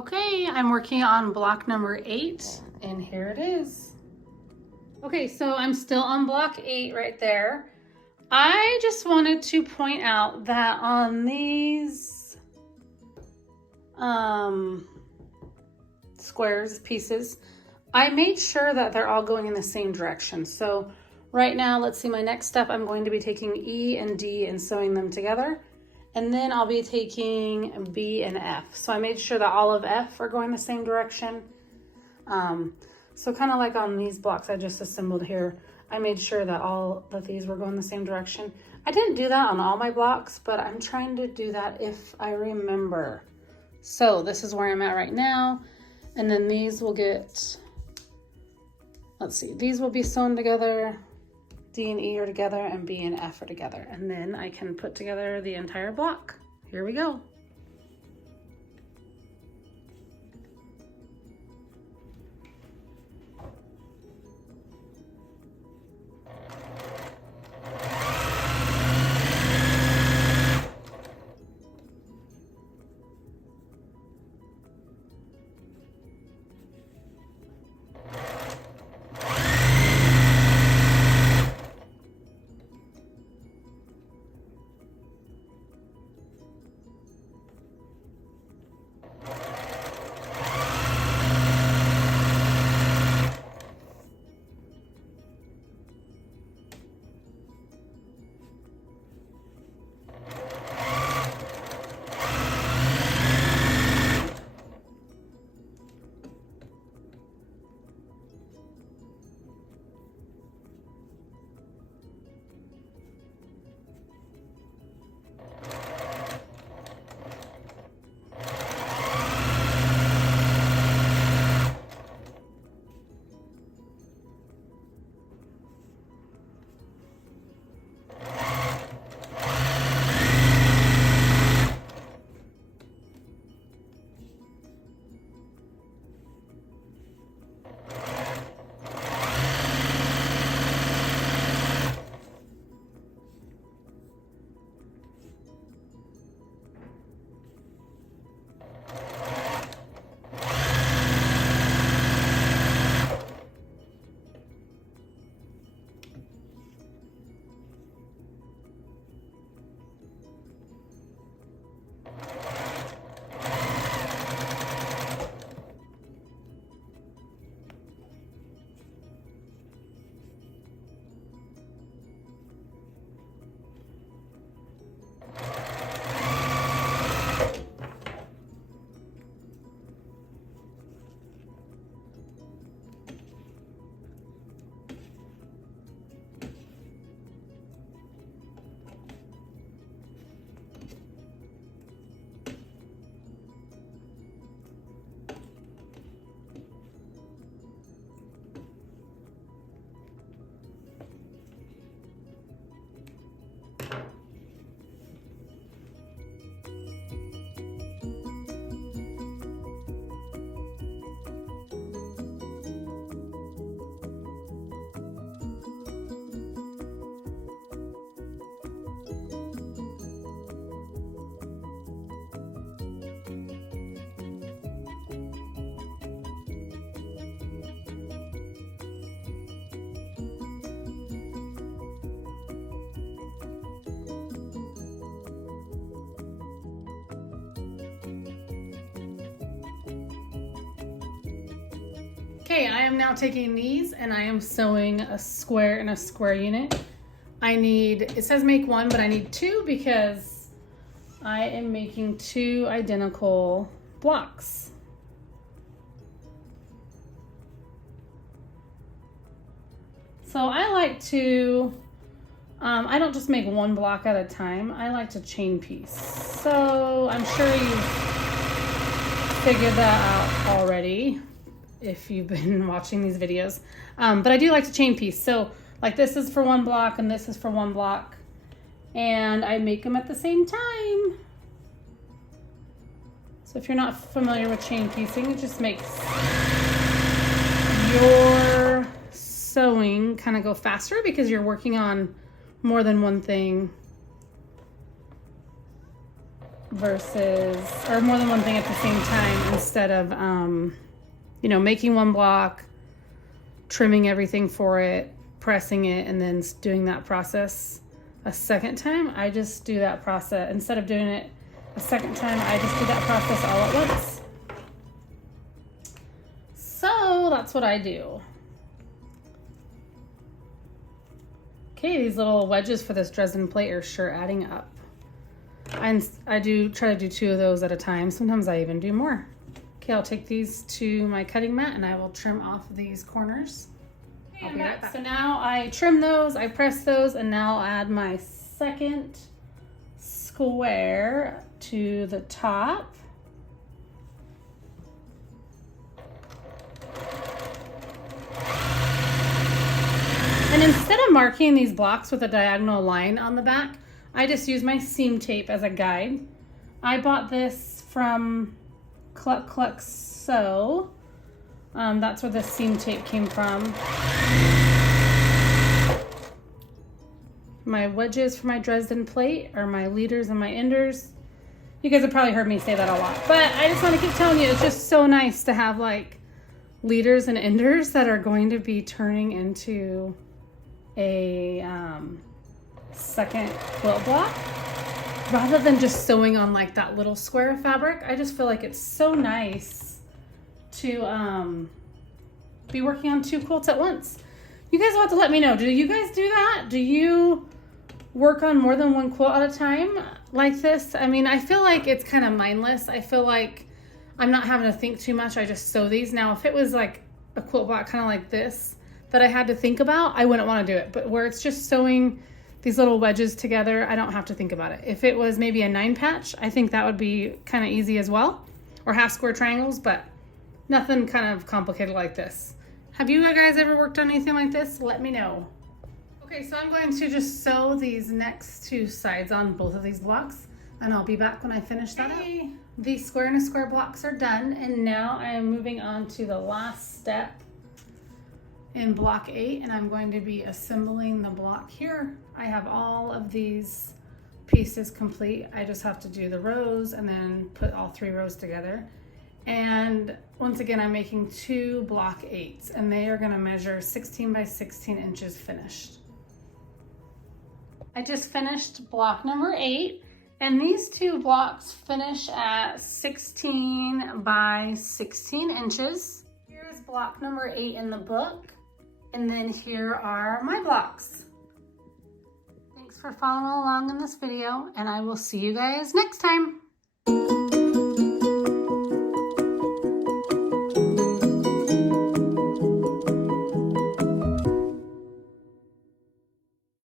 Okay, I'm working on block number 8, and here it is. Okay, so I'm still on block 8 right there. I just wanted to point out that on these squares, pieces, I made sure that they're all going in the same direction. So right now, let's see, my next step, I'm going to be taking E and D and sewing them together. And then I'll be taking B and F. So I made sure that all of F are going the same direction. So kind of like on these blocks I just assembled here, I made sure that all of these were going the same direction. I didn't do that on all my blocks, but I'm trying to do that if I remember. So this is where I'm at right now. And then these will get, let's see, these will be sewn together. D and E are together and B and F are together. And then I can put together the entire block. Here we go. Okay, I am now taking these and I am sewing a square in a square unit. It says make one, but I need 2 because I am making 2 identical blocks. So I like to, I don't just make one block at a time. I like to chain piece. So I'm sure you've figured that out already if you've been watching these videos. But I do like to chain piece. So like this is for one block and this is for one block. And I make them at the same time. So if you're not familiar with chain piecing, it just makes your sewing kind of go faster because you're working on more than one thing versus, or more than one thing at the same time, instead of, you know, making one block, trimming everything for it, pressing it, and then doing that process a second time. I just do that process, instead of doing it a second time, I just do that process all at once. So that's what I do. Okay, these little wedges for this Dresden plate are sure adding up. I do try to do 2 of those at a time. Sometimes I even do more. Okay, I'll take these to my cutting mat and I will trim off these corners. Okay, I'll be right back. So now I trim those, I press those, and now I'll add my second square to the top. And instead of marking these blocks with a diagonal line on the back, I just use my seam tape as a guide. I bought this from Cluck Cluck Sew. That's where the seam tape came from. My wedges for my Dresden plate are my leaders and my enders. You guys have probably heard me say that a lot, but I just want to keep telling you, it's just so nice to have like leaders and enders that are going to be turning into a second quilt block rather than just sewing on like that little square of fabric. I just feel like it's so nice to be working on 2 quilts at once. You guys will have to let me know. Do you guys do that? Do you work on more than 1 quilt at a time like this? I mean, I feel like it's kind of mindless. I feel like I'm not having to think too much. I just sew these. Now, if it was like a quilt block kind of like this that I had to think about, I wouldn't want to do it. But where it's just sewing these little wedges together, I don't have to think about it. If it was maybe a 9 patch, I think that would be kind of easy as well. Or half square triangles, but nothing kind of complicated like this. Have you guys ever worked on anything like this? Let me know. Okay, so I'm going to just sew these next 2 sides on both of these blocks, and I'll be back when I finish that up. The square and a square blocks are done, and now I am moving on to the last step in block 8, and I'm going to be assembling the block here. I have all of these pieces complete. I just have to do the rows and then put all 3 rows together. And once again, I'm making 2 block 8s, and they are going to measure 16 by 16 inches finished. I just finished block number 8, and these 2 blocks finish at 16 by 16 inches. Here's block number 8 in the book, and then here are my blocks. Thanks for following along in this video, and I will see you guys next time.